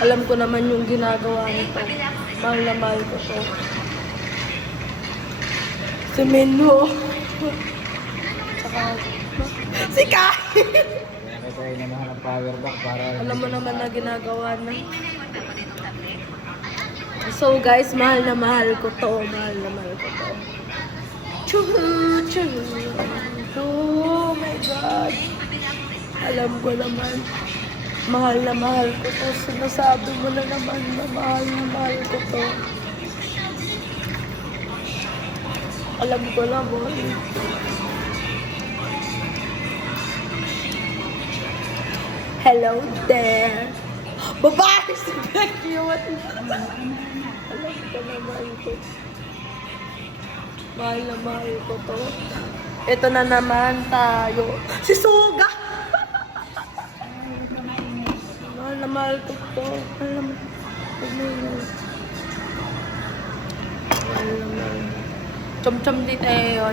Alam ko naman yung ginagawa nito. Mahal na mahal ko to. Si Minho. Tsaka, si Kai! Kaya tayo naman ng power bank para... Alam mo naman na ginagawa na. So guys, mahal na mahal ko to. Mahal na mahal ko to. Chuhu, chuhu. Oh my God. Alam ko naman. Mahal na mahal ko to. Sinasabi mo na naman na mahal ko to. Alam ko na mo. Hello there. Babae si Becky. What is that? Alam ko na mahal ko. Mahal na mahal ko to. Ito na naman tayo. Si Suga! Mahal na mahal ko to. Mahal na mahal. Chom-chom din eh yun.